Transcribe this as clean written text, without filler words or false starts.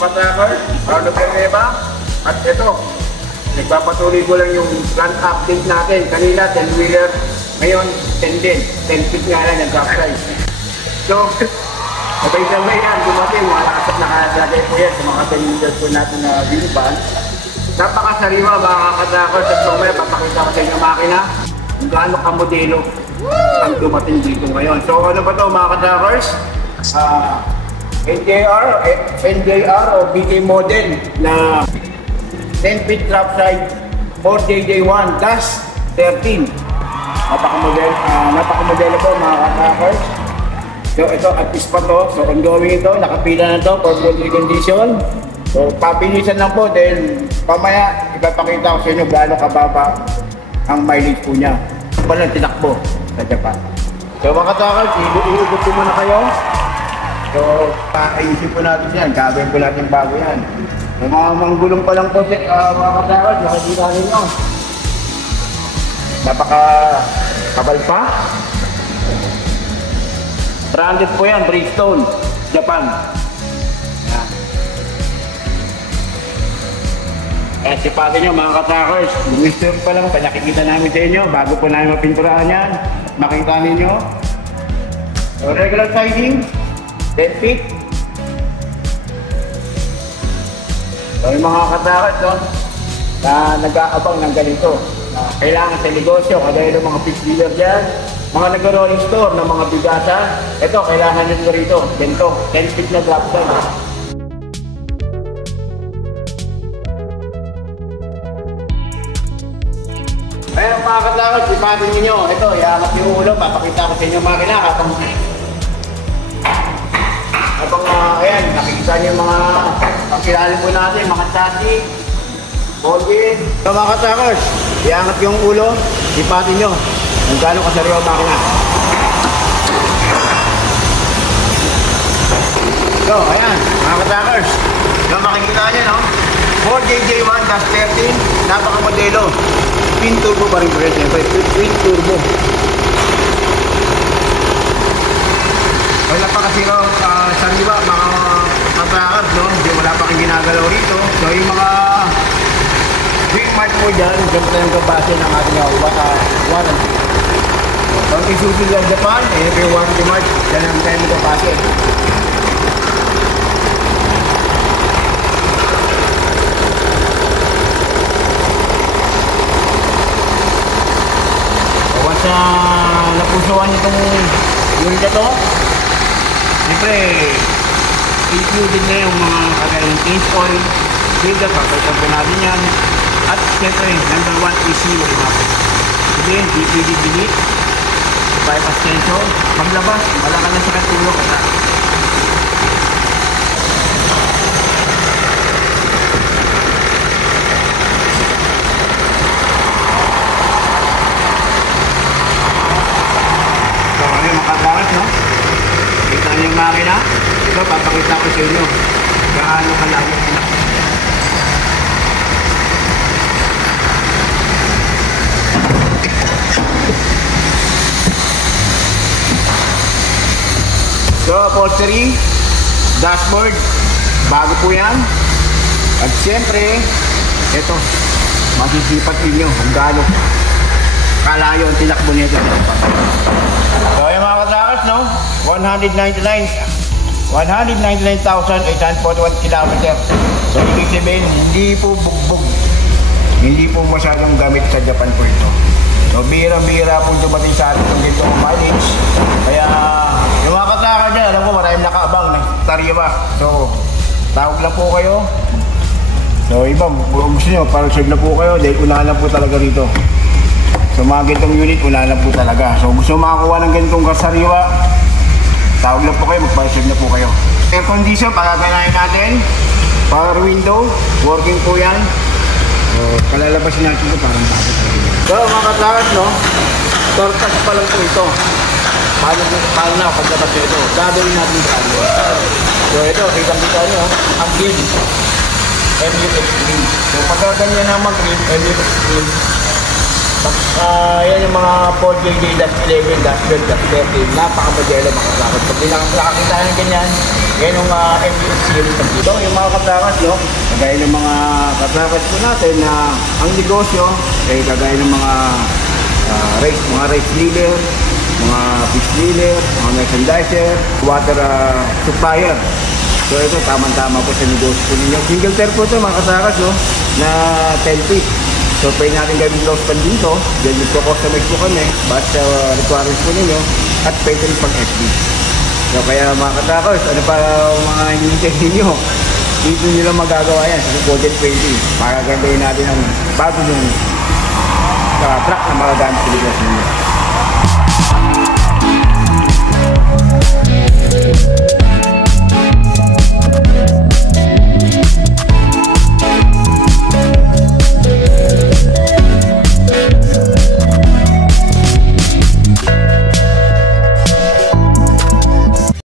Katakar, Proud of Nueva. At ito, nagpapatuloy ko lang yung plant update natin. Kanina 10-wheeler, ngayon 10 din. 10 feet nga lang yung drop size. So, sabay-sabay yan, dumating, mga nakasap na kalagay po yan sa mga 10-wheeler po natin na wheelban. Napakasariwa mga Katakar, sa mamaya papakita ko sa inyo makina kung gaano ka modelo ang dumating dito ngayon. So ano ba ito mga Katakars? NJR o BK model na 10 feet drop side 4JJ1 dash 13. Napakamodelo po mga Katakars. So ito at least pa to. So ongoing ito, nakapila na to for full recondition. So papinisan lang po dahil pamaya ipapakita ko sa inyo gaano kababa ang mileage po niya. Walang tinakbo sa Japan. So mga Katakars, iugot ko muna kayo. So, ayusin po natin yan. Gagawin po natin bago yan. Yung mga manggulong pa lang po, mga Katakars, nakikita ninyo. Napaka-kabal pa. Branded po yan, Bridgestone, Japan. Yan. At sipatin nyo mga Katakars, gumistor pa lang, pinakikita namin sa inyo. Bago po namin mapinturahan yan, makita ninyo. So, regular siding. 10 feet. So yung mga Katakars na nag-aabang ng ganito na kailangan sa negosyo, kagaya ng mga fish dealer dyan, mga nag-rolling store ng mga bigasan, ito kailangan nyo rito, ganito, 10 feet na drop down. Kaya mga Katakars, ipatin nyo, ito, iangat yung ulo, papakita ko sa inyo makina habang ayan, nakikita niyo yung mga pagkilala po natin, mga chassis, ballgame. So mga Katakars, iangat yung ulo, ipatin nyo kung gaano kasariwa ang makina. So ayan, mga Katakars, yung makikita nyo, no? 4JJ1-13, napakamodelo. Twin turbo pa rin po rin, siyempre, twin turbo. Wala pa kasi sariwa mga Katakars, no? Wala pa kang ginagalaw rito. So yung mga big mark mo dyan, dyan pa tayong kabase ng ating warranty. So ang isusunod ng Japan, ito yung warranty mark, dyan ang tayo kabase. So once napusuan itong unit na to, siyempre, included na yung mga kagayang change oil, filter, papalitan po natin yan. At siyempre, number 1 is yung map. Again, DPD delete, bypass sensor, paglabas, wala ka na sa katulog. So, ano yung makagawas, no? Kita niyo yung makina. Ito, papakita ko sa inyo gaano kalago na. So, upholstery, dashboard, bago po yan. At siyempre, ito, masisipat ninyo kung gaano kalayo ang tinakbo nito. So, yung mga Katakars, no? 199,841 km. So, ibig sabihin, hindi po bugbog. Hindi po masyadong gamit sa Japan po ito. So, bihira-bihira po dumating sa atin ng ganitong mileage. Kaya, yung mga Katakars dyan, alam ko, maraming nakaabang ng tariwa. So, tawag lang po kayo. So, iba, gusto nyo, parang save na po kayo dahil unahan lang po talaga rito. So, mga ganitong unit, unahan lang po talaga. So, gusto makakuha ng ganitong kasariwa, tawag lang po kayo, magpa-save na po kayo. Air condition, pagaganahin natin. Power window, working po yan. So, kalalabasin natin ito parang bakit. So, mga Katakars, no? Tortas pa lang po ito. Paano na pagdapat ito? Gagawin natin yung radio. So, ito, kitang-kita nyo, ang green. MUX green. So, pagka ganyan na mag-green, MUX green. Yan yung mga 4JJ-11-12-13, napakamodelo mga katrakas. Pag nakakita ng ganyan, yan yung MUS series ng dito. Yung mga katrakas, no? Kagaya ng mga katrakas po natin na ang negosyo, ay kagaya ng mga race leader, mga fish dealer, mga merchandiser, water supplier. So ito, tamang-tama po sa negosyo po ninyo. Single tier po ito mga katrakas, no? Na 10 feet. So pwede natin gawin close pan dito. Then magpo-customize po kami basta sa requirements po ninyo. At pwede rin pang FB. So kaya mga katrakas, ano pa mga hinihintay ninyo? Dito nyo lang magagawa yan sa Golden 20 para gagawin natin ang bago yung truck na magagamit sa negosyo ninyo.